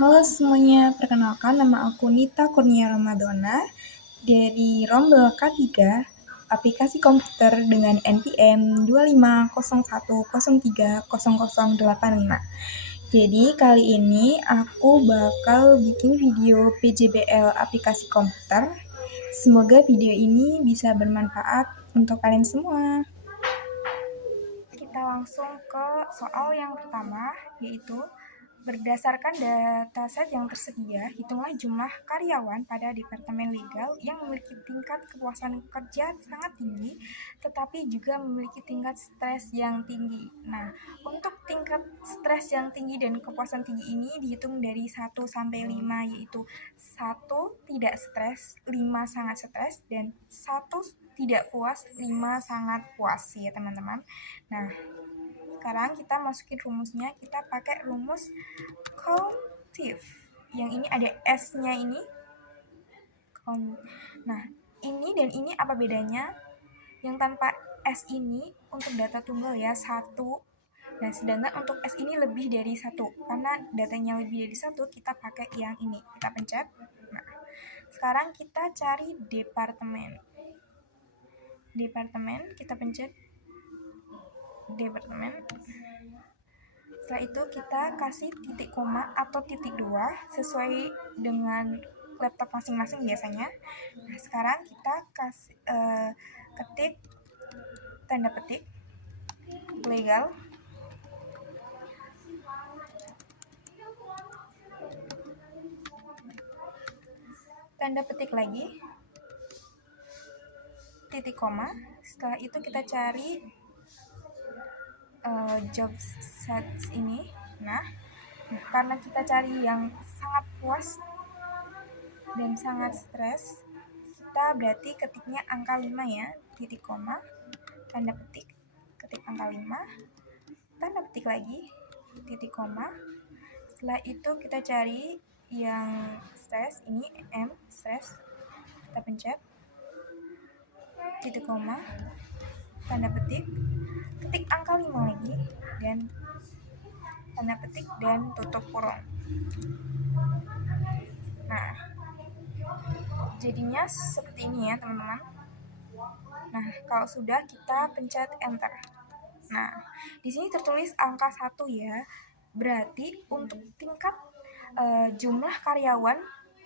Halo semuanya, perkenalkan nama aku Nita Kurnia Ramadona dari Rombel K3, aplikasi komputer dengan NPM 25010303085. Jadi kali ini aku bakal bikin video PJBL aplikasi komputer. Semoga video ini bisa bermanfaat untuk kalian semua. Kita langsung ke soal yang pertama, yaitu berdasarkan dataset yang tersedia, hitunglah jumlah karyawan pada Departemen Legal yang memiliki tingkat kepuasan kerja sangat tinggi, tetapi juga memiliki tingkat stres yang tinggi. Nah, untuk tingkat stres yang tinggi dan kepuasan tinggi ini dihitung dari 1 sampai 5, yaitu 1 tidak stres, 5 sangat stres, dan 1 tidak puas, 5 sangat puas ya teman-teman. Nah, sekarang kita masukin rumusnya, kita pakai rumus countif. Yang ini ada S-nya ini. Nah, ini dan ini apa bedanya? Yang tanpa S ini untuk data tunggal ya, 1. Nah, sedangkan untuk S ini lebih dari 1. Karena datanya lebih dari 1, kita pakai yang ini. Kita pencet. Nah, sekarang kita cari departemen. Departemen, kita pencet departemen. Setelah itu kita kasih titik koma atau titik 2 sesuai dengan laptop masing-masing biasanya. Nah, sekarang kita kasih ketik tanda petik legal. Tanda petik lagi titik koma. Setelah itu kita cari job search ini. Nah, karena kita cari yang sangat puas dan sangat stres, kita berarti ketiknya angka 5 ya, titik koma, tanda petik, ketik angka 5, tanda petik lagi, titik koma. Setelah itu kita cari yang stres, ini M, stres, kita pencet, titik koma, tanda petik, ketik angka 5 lagi, dan tanda petik, dan tutup kurung. Nah, jadinya seperti ini ya teman-teman. Nah, kalau sudah kita pencet enter. Nah, di sini tertulis angka 1 ya. Berarti untuk tingkat jumlah karyawan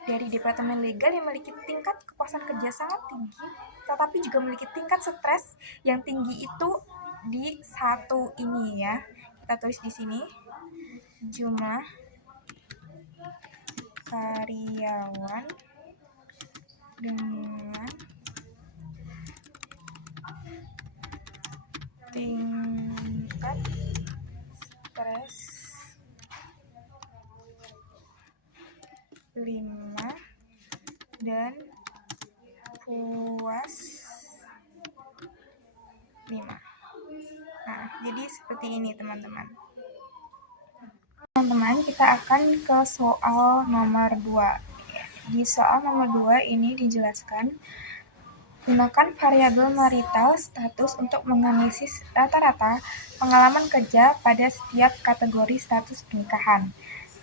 dari Departemen Legal yang memiliki tingkat kepuasan kerja sangat tinggi, tetapi juga memiliki tingkat stres yang tinggi itu di 1 ini ya. Kita tulis di sini jumlah karyawan dengan tingkat stres 5 dan puas 5. Nah, jadi seperti ini teman-teman. Teman-teman, kita akan ke soal nomor 2. Di soal nomor 2 ini dijelaskan, gunakan variabel marital status untuk menganalisis rata-rata pengalaman kerja pada setiap kategori status pernikahan.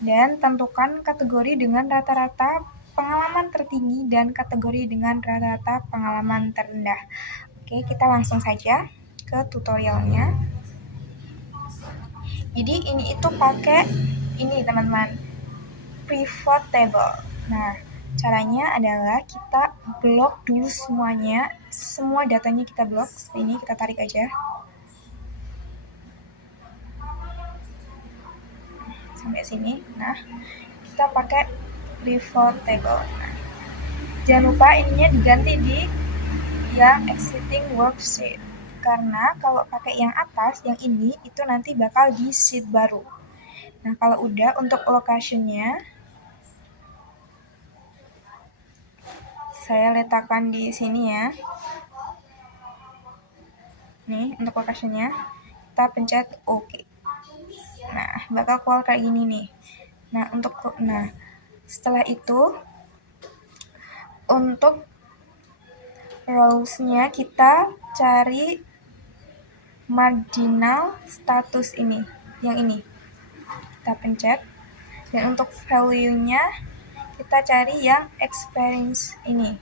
Dan tentukan kategori dengan rata-rata pengalaman tertinggi dan kategori dengan rata-rata pengalaman terendah. Oke, kita langsung saja ke tutorialnya. Jadi ini itu pakai ini teman-teman, pivot table. Nah, caranya adalah kita blok dulu semuanya, semua datanya kita blok. Ini kita tarik aja sampai sini. Nah, kita pakai pivot table. Nah, jangan lupa ininya diganti di yang existing worksheet, karena kalau pakai yang atas, yang ini itu nanti bakal di sheet baru. Nah, kalau udah, untuk location-nya saya letakkan di sini ya. Nih, untuk location-nya kita pencet OK. Nah, bakal keluar kayak gini nih. Nah, setelah itu untuk rows-nya kita cari marginal status ini, yang ini. Kita pencet. Dan untuk value-nya kita cari yang experience ini.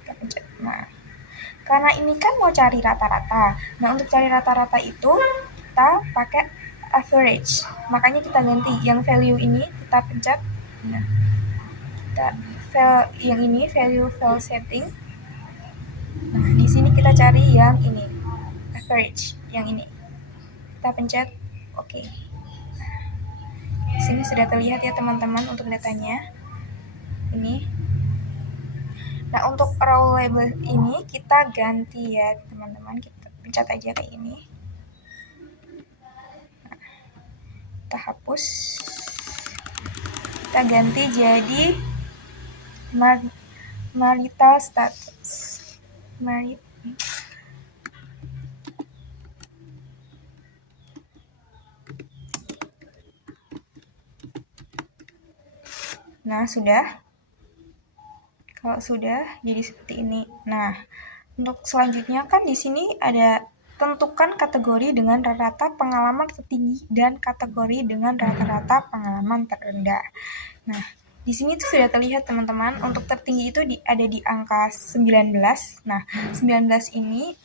Kita pencet. Nah, karena ini kan mau cari rata-rata. Nah, untuk cari rata-rata itu kita pakai average. Makanya kita ganti yang value ini kita pencet. Nah, kita yang ini value file setting. Nah, di sini kita cari yang ini average, yang ini. Kita pencet oke. Di sini sudah terlihat ya teman-teman untuk datanya. Ini. Nah, untuk row label ini kita ganti ya teman-teman. Kita pencet aja kayak ini. Nah, kita hapus. Kita ganti jadi marital status. Nah, sudah. Kalau sudah jadi seperti ini. Nah, untuk selanjutnya kan di sini ada tentukan kategori dengan rata-rata pengalaman tertinggi dan kategori dengan rata-rata pengalaman terendah. Nah, di sini tuh sudah terlihat teman-teman, untuk tertinggi itu ada di angka 19. Nah, 19 ini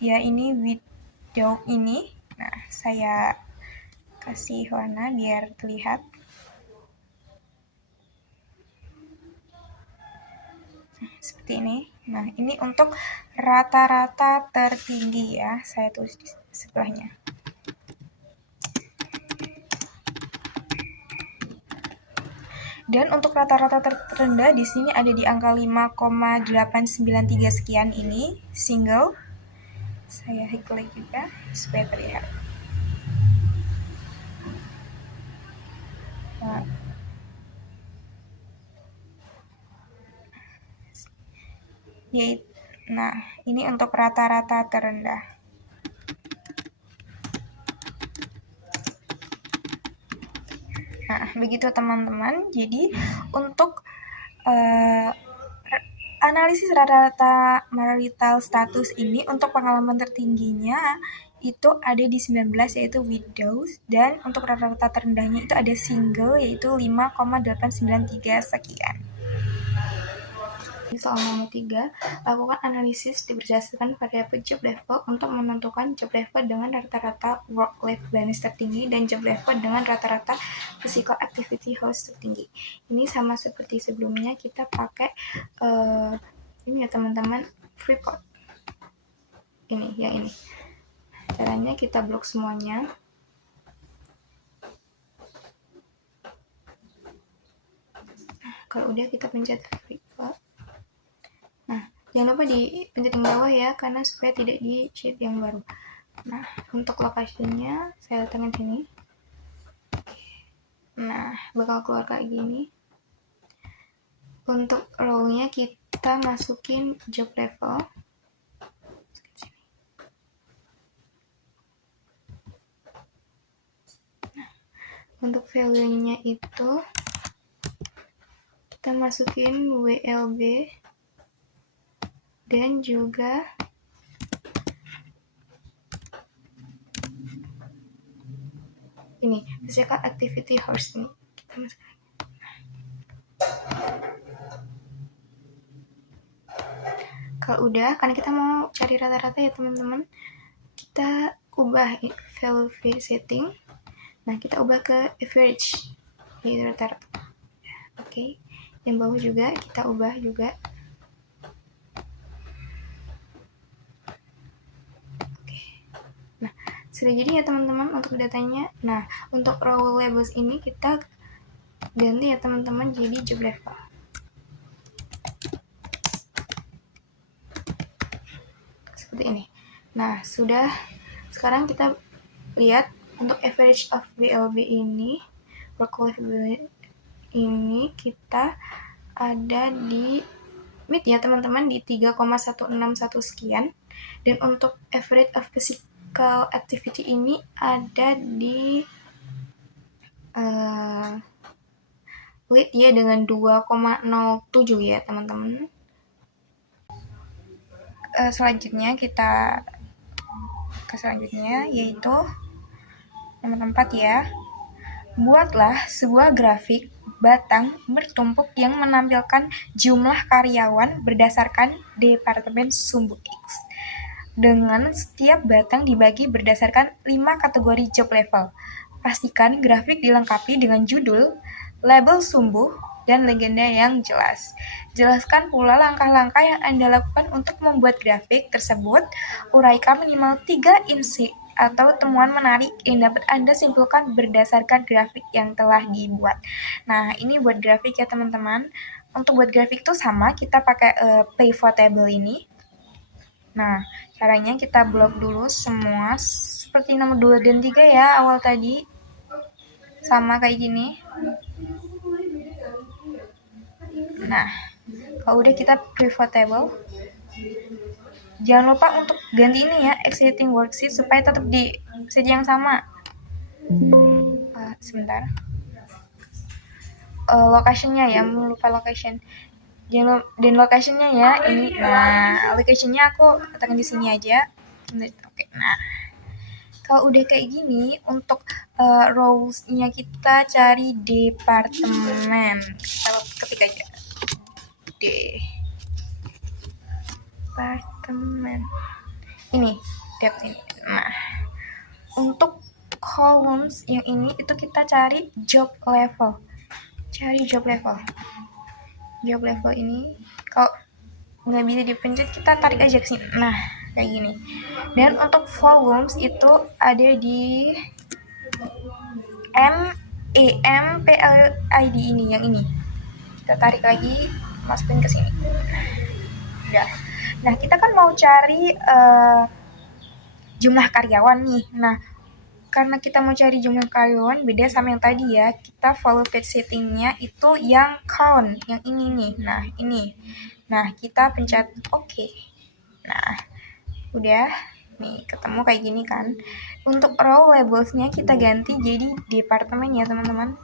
ya ini without ini. Nah, saya kasih warna biar terlihat. Seperti ini. Nah, ini untuk rata-rata tertinggi ya. Saya tulis di sebelahnya. Dan untuk rata-rata terendah di sini ada di angka 5,893 sekian ini single. Saya highlight juga supaya terlihat. Nah, ini untuk rata-rata terendah. Nah, begitu teman-teman. Jadi, untuk analisis rata-rata marital status ini untuk pengalaman tertingginya itu ada di 19 yaitu widows, dan untuk rata-rata terendahnya itu ada single yaitu 5,893 sekian. Soal nomor 3, lakukan analisis berdasarkan variabel job level untuk menentukan job level dengan rata-rata work-life balance tertinggi dan job level dengan rata-rata physical activity hours tertinggi. Ini sama seperti sebelumnya, kita pakai ini ya teman-teman, Freeport. Ini, yang ini. Caranya kita blok semuanya. Kalau udah kita pencet Freeport. Nah, jangan lupa dipencet yang bawah ya, karena supaya tidak di sheet yang baru. Nah, untuk lokasinya saya letakkan sini. Nah, bakal keluar kayak gini. Untuk row-nya kita masukin job level. Nah, untuk value-nya itu kita masukin WLB dan juga ini physical activity hours ini kita masukkan. Kalau udah, karena kita mau cari rata-rata ya teman-teman, kita ubah value setting. Nah, kita ubah ke average, yaitu rata-rata. Oke. Yang bawah juga kita ubah juga. Oke. Nah, sudah jadi ya teman-teman untuk datanya. Nah, untuk row labels ini kita ganti ya teman-teman jadi job level. Seperti ini. Nah, sudah. Sekarang kita lihat untuk average of BLB ini, work-life balance ini kita ada di mid ya teman-teman, di 3,161 sekian. Dan untuk average of physical activity ini ada di lead ya dengan 2,07 ya teman-teman. Selanjutnya kita ke selanjutnya yaitu Nomor 4 ya. Buatlah sebuah grafik batang bertumpuk yang menampilkan jumlah karyawan berdasarkan departemen sumbu X. Dengan setiap batang dibagi berdasarkan 5 kategori job level. Pastikan grafik dilengkapi dengan judul, label sumbu, dan legenda yang jelas. Jelaskan pula langkah-langkah yang Anda lakukan untuk membuat grafik tersebut. Uraikan minimal 3 insight atau temuan menarik yang dapat Anda simpulkan berdasarkan grafik yang telah dibuat. Nah, ini buat grafik ya teman-teman. Untuk buat grafik itu sama, kita pakai pivot table ini. Nah, caranya kita blok dulu semua seperti nomor 2 dan 3 ya awal tadi. Sama kayak gini. Nah, kalau udah kita pivot table. Jangan lupa untuk ganti ini ya, exiting worksheet supaya tetap di sheet yang sama. Sebentar. Location-nya ya, lupa location. Dan location-nya ya, ini. Nah, location-nya aku tekan di sini aja. Oke, nah. Kalau udah kayak gini, untuk rows-nya kita cari departemen. Kita ketik aja. Departemen. Ini, depth ini. Nah, untuk columns yang ini itu kita cari job level. Cari job level. Job level ini kalau nggak bisa dipencet kita tarik aja ke sini. Nah, kayak gini. Dan untuk volumes itu ada di MPLID ini, yang ini. Kita tarik lagi, masukin ke sini. Udah. Nah, kita kan mau cari jumlah karyawan nih. Nah, karena kita mau cari jumlah karyawan beda sama yang tadi ya. Kita follow page settingnya itu yang count, yang ini nih. Nah, ini. Nah, kita pencet OK. Nah, udah. Nih, ketemu kayak gini kan. Untuk row labelsnya kita ganti jadi departemen ya, teman-teman.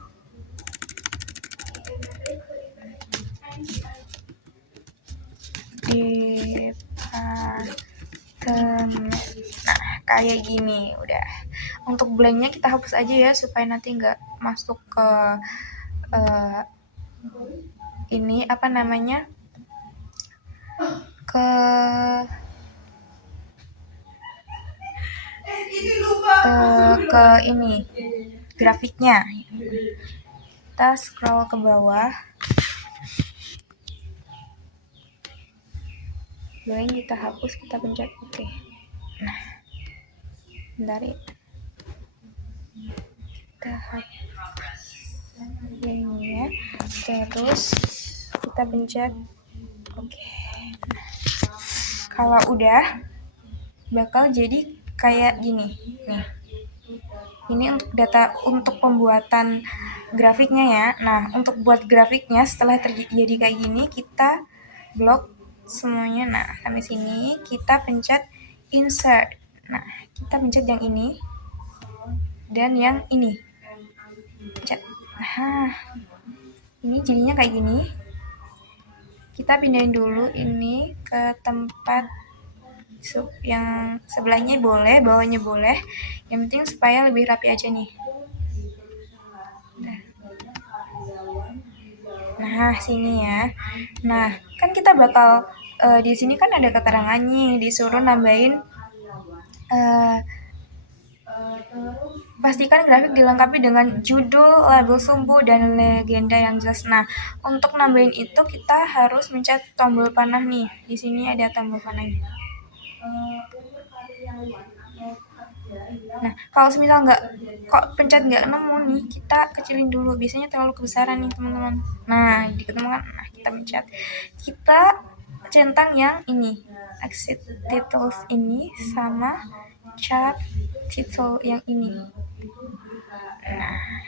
Departemen. Nah, kayak gini udah. Untuk blanknya kita hapus aja ya supaya nanti nggak masuk ke ini apa namanya, ke ini grafiknya. Kita scroll ke bawah. Boleh kita hapus, kita pencet OK. Nah, bentar ya. Kita hapus ini ya. Terus kita pencet OK. Kalau udah bakal jadi kayak gini. Nih. Ini untuk data untuk pembuatan grafiknya ya. Nah, untuk buat grafiknya setelah terjadi kayak gini, kita blok semuanya. Nah, sampai sini kita pencet insert. Nah, kita pencet yang ini dan yang ini. Pencet. Nah, ini jadinya kayak gini. Kita pindahin dulu ini ke tempat yang sebelahnya boleh, bawahnya boleh. Yang penting supaya lebih rapi aja nih. Nah, sini ya. Nah, kan kita bakal di sini kan ada keterangannya, disuruh nambahin pastikan grafik dilengkapi dengan judul, label sumbu, dan legenda yang jelas. Nah, untuk nambahin itu kita harus mencet tombol panah nih. Di sini ada tombol panahnya. Nah, kalau misal pencet nggak nemu nih, kita kecilin dulu. Biasanya terlalu kebesaran nih, teman-teman. Nah, diketemukan. Nah, kita pencet. Kita centang yang ini. Exit titles ini sama chart title yang ini. Nah,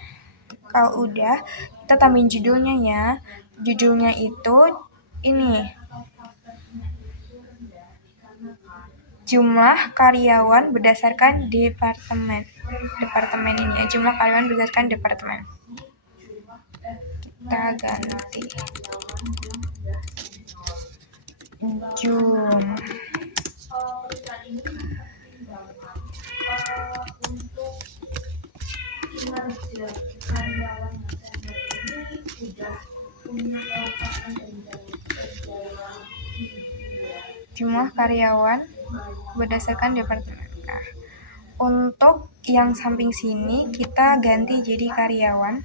kalau udah, kita tambahin judulnya ya. Judulnya itu ini. Jumlah karyawan berdasarkan departemen ini ya, jumlah karyawan berdasarkan departemen. Kita ganti Jumlah karyawan berdasarkan departemen. Nah, untuk yang samping sini kita ganti jadi karyawan.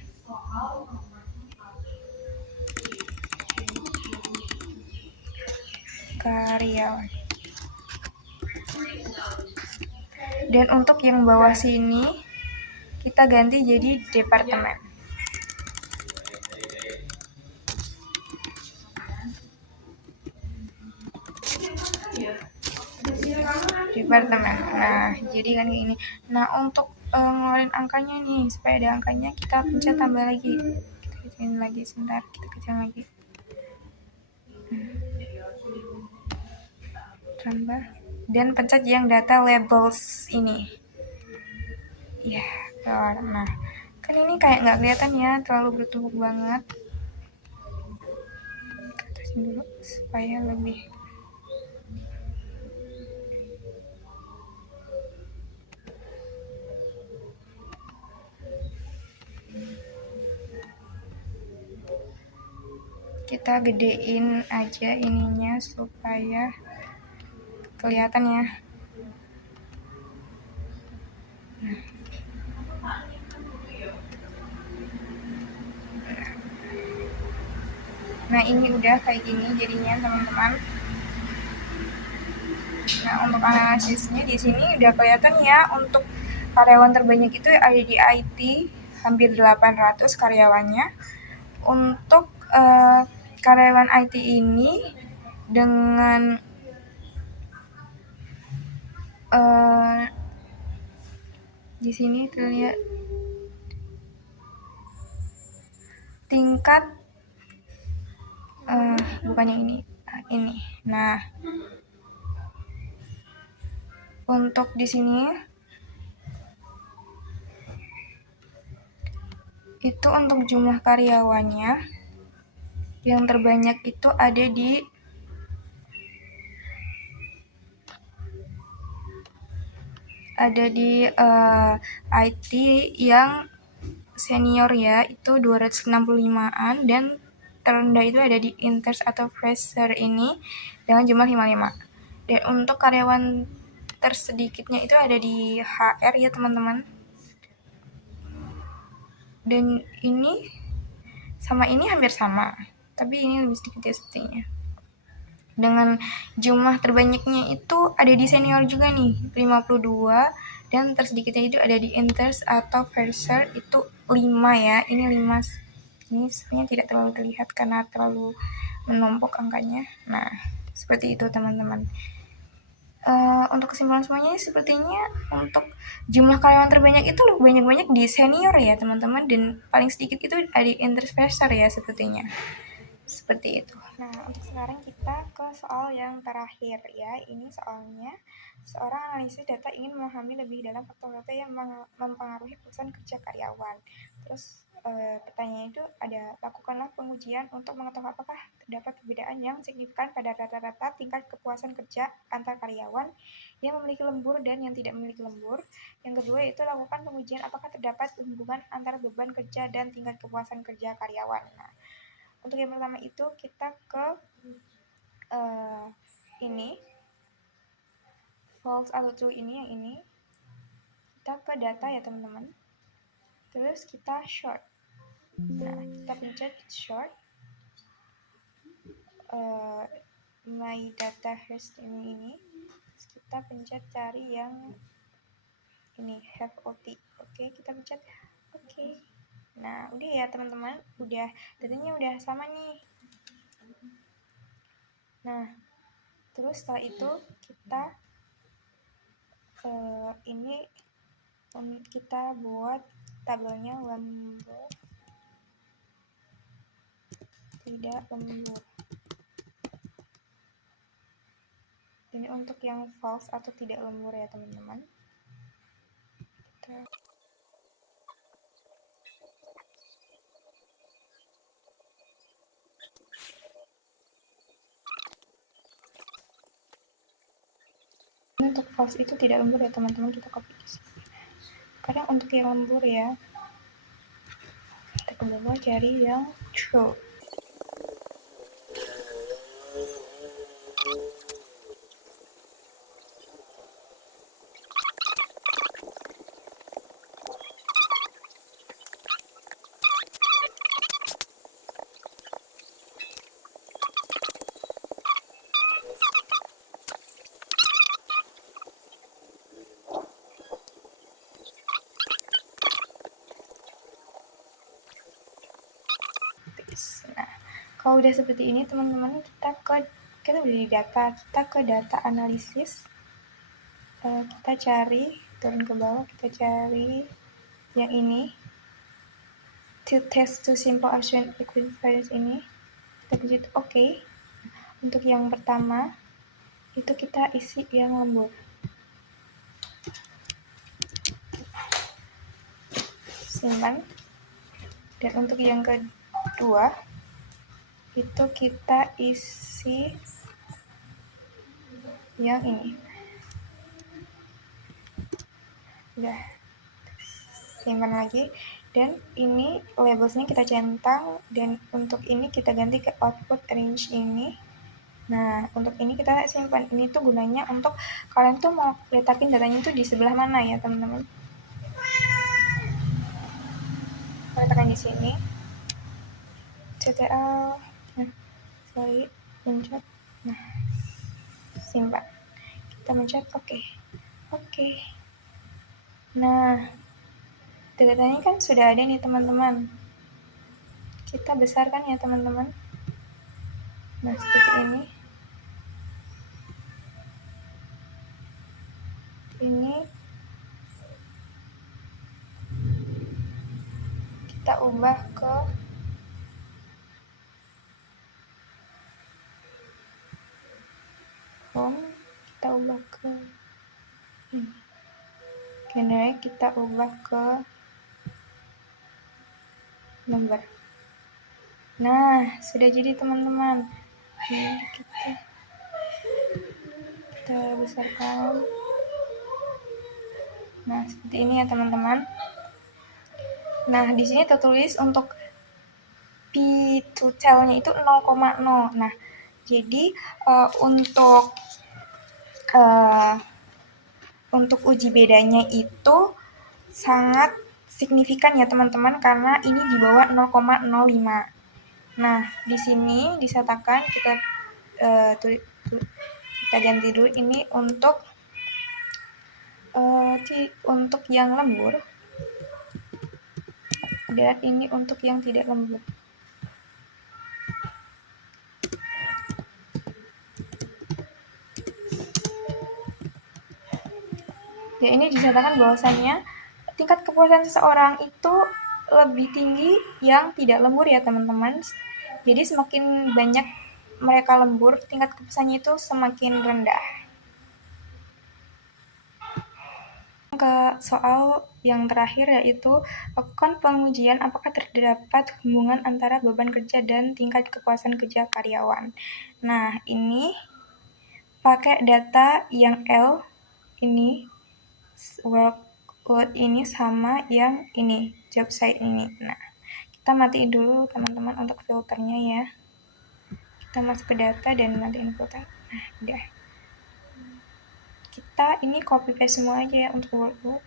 Dan untuk yang bawah sini kita ganti jadi departemen. Nah, jadi kan kayak ini. Nah, untuk ngeluarin angkanya nih, supaya ada angkanya kita pencet tambah lagi. Kita kecilin lagi sebentar, kita kecilin lagi. Tambah dan pencet yang data labels ini. Ya, nah kan ini kayak nggak kelihatan ya, terlalu bertumpuk banget. Atasin dulu supaya lebih. Kita gedein aja ininya supaya kelihatan ya. Nah, ini udah kayak gini jadinya teman-teman. Nah, untuk analisisnya di sini udah kelihatan ya, untuk karyawan terbanyak itu ada di IT, hampir 800 karyawannya. Untuk karyawan IT ini dengan di sini terlihat tingkat bukannya ini. Nah, untuk di sini itu untuk jumlah karyawannya yang terbanyak itu ada di IT yang senior ya, itu 265-an, dan terendah itu ada di interns atau fresher ini dengan jumlah 55. Dan untuk karyawan tersedikitnya itu ada di HR ya teman-teman. Dan ini sama ini hampir sama, tapi ini lebih sedikit ya sepertinya. Dengan jumlah terbanyaknya itu ada di senior juga nih, 52, dan tersedikitnya itu ada di interns atau fresher itu 5 ya. Ini 5. Ini sebenarnya tidak terlalu terlihat karena terlalu menumpuk angkanya. Nah, seperti itu teman-teman. Untuk kesimpulan semuanya sepertinya untuk jumlah karyawan terbanyak itu lebih banyak di senior ya teman-teman, dan paling sedikit itu ada di interns fresher ya sepertinya. Seperti itu. Nah, untuk sekarang kita ke soal yang terakhir ya. Ini soalnya seorang analisis data ingin memahami lebih dalam faktor-faktor yang mempengaruhi keputusan kerja karyawan. Terus pertanyaan itu ada, lakukanlah pengujian untuk mengetahui apakah terdapat perbedaan yang signifikan pada rata-rata tingkat kepuasan kerja antar karyawan yang memiliki lembur dan yang tidak memiliki lembur. Yang kedua itu lakukan pengujian apakah terdapat hubungan antara beban kerja dan tingkat kepuasan kerja karyawan. Nah, untuk yang pertama itu kita ke ini false atau true, ini yang ini kita ke data ya teman-teman, terus kita short. Nah, kita pencet short my data has ini, terus kita pencet cari yang ini have OT. Oke, kita pencet oke. Nah, udah ya teman-teman, udah datanya udah sama nih. Nah, terus setelah itu kita ini kita buat tabelnya lembur tidak lembur. Ini untuk yang false atau tidak lembur ya teman-teman. Ini untuk false itu tidak lembur ya teman-teman, kita copy di sini. Kadang untuk yang lembur ya, ke bawah cari yang true. Nah, kalau udah seperti ini teman-teman, kita udah di data, kita ke data analisis. Kita cari, turun ke bawah, kita cari yang ini, to test two simple abstract equivalence ini. Kita klik OK. Untuk yang pertama itu kita isi yang lembur, simpan. Dan untuk yang kedua itu kita isi yang ini. Udah, simpan lagi. Dan ini labelsnya kita centang, dan untuk ini kita ganti ke output range ini. Nah, untuk ini kita simpan. Ini tuh gunanya untuk kalian tuh mau letakkan datanya tuh di sebelah mana ya teman-teman. Letakkan di sini. CTL. Nah, sorry, pencet. Nah, simpan. Kita mencet OK. Oke. Nah, datanya kan sudah ada nih teman-teman. Kita besarkan ya teman-teman. Nah, seperti ini. Ini kita ubah ke home, kita ubah ke ini. Generate kita ubah ke number. Nah, sudah jadi teman-teman. Kita besarkan. Nah, seperti ini ya teman-teman. Nah, di sini tertulis untuk P to tell-nya itu 0,0. Nah, jadi untuk uji bedanya itu sangat signifikan ya teman-teman, karena ini di bawah 0,05. Nah, di sini disatakan kita ganti dulu ini untuk yang lembur, dan ini untuk yang tidak lembur. Ya, ini disatakan bahwasannya tingkat kepuasan seseorang itu lebih tinggi yang tidak lembur ya teman-teman. Jadi semakin banyak mereka lembur, tingkat kepuasannya itu semakin rendah. Ke soal yang terakhir, yaitu lakukan pengujian apakah terdapat hubungan antara beban kerja dan tingkat kepuasan kerja karyawan. Nah, ini pakai data yang L ini, workload ini sama yang ini, job site ini. Nah, kita matiin dulu teman-teman untuk filternya ya. Kita masuk ke data dan matiin filter. Nah, udah. Kita ini copy paste semua aja ya untuk workload.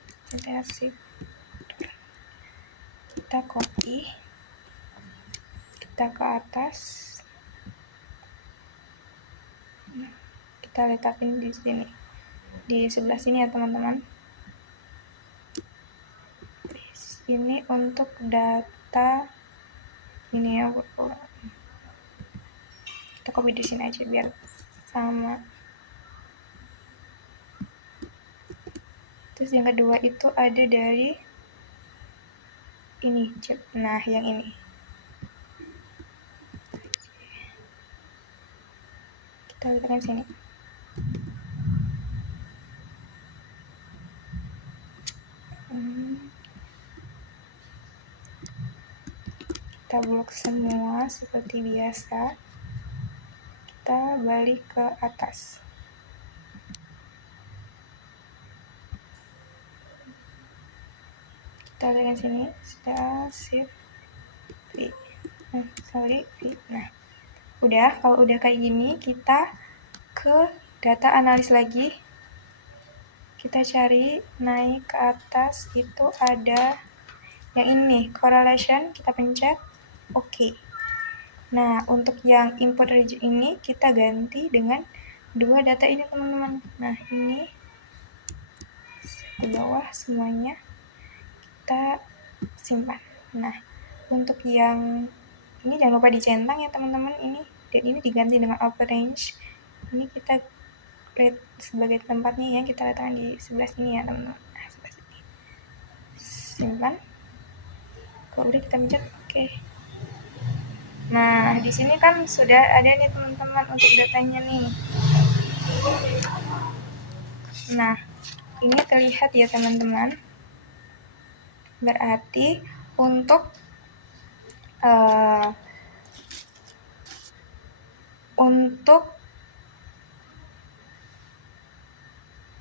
Kita copy, kita ke atas, kita letakin di sini, di sebelah sini ya teman-teman. Ini untuk data ini ya, kita copy di sini aja biar sama. Terus yang kedua itu ada dari ini, nah yang ini. Kita letakkan sini. Kita blok semua seperti biasa. Kita balik ke atas. Kita letakkan sini, kita save. Nah, udah, kalau udah kayak gini, kita ke data analis lagi. Kita cari, naik ke atas, itu ada yang ini, correlation, kita pencet, oke. Nah, untuk yang input region ini, kita ganti dengan dua data ini, teman-teman. Nah, ini di bawah semuanya kita simpan. Nah, untuk yang ini jangan lupa dicentang ya teman-teman ini, dan ini diganti dengan upper range. Ini kita create sebagai tempatnya ya, kita letakkan di sebelah sini ya teman-teman. Nah, sebelah sini. Simpan. Kalau udah kita pencet oke. Nah, di sini kan sudah ada nih teman-teman untuk datanya nih. Nah, ini terlihat ya teman-teman. Berarti untuk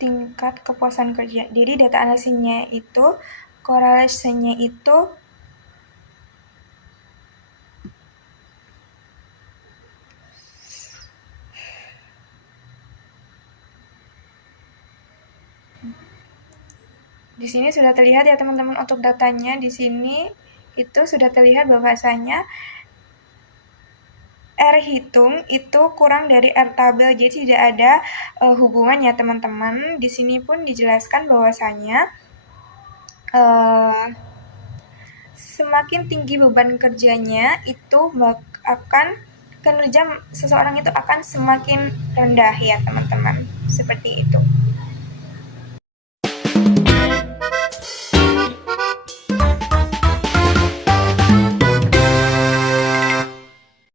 tingkat kepuasan kerja. Jadi data analisisnya itu, korelasinya itu di sini sudah terlihat ya teman-teman untuk datanya. Di sini itu sudah terlihat bahwasanya R hitung itu kurang dari R tabel, jadi tidak ada hubungannya teman-teman. Di sini pun dijelaskan bahwasanya semakin tinggi beban kerjanya itu kinerja seseorang itu akan semakin rendah ya teman-teman, seperti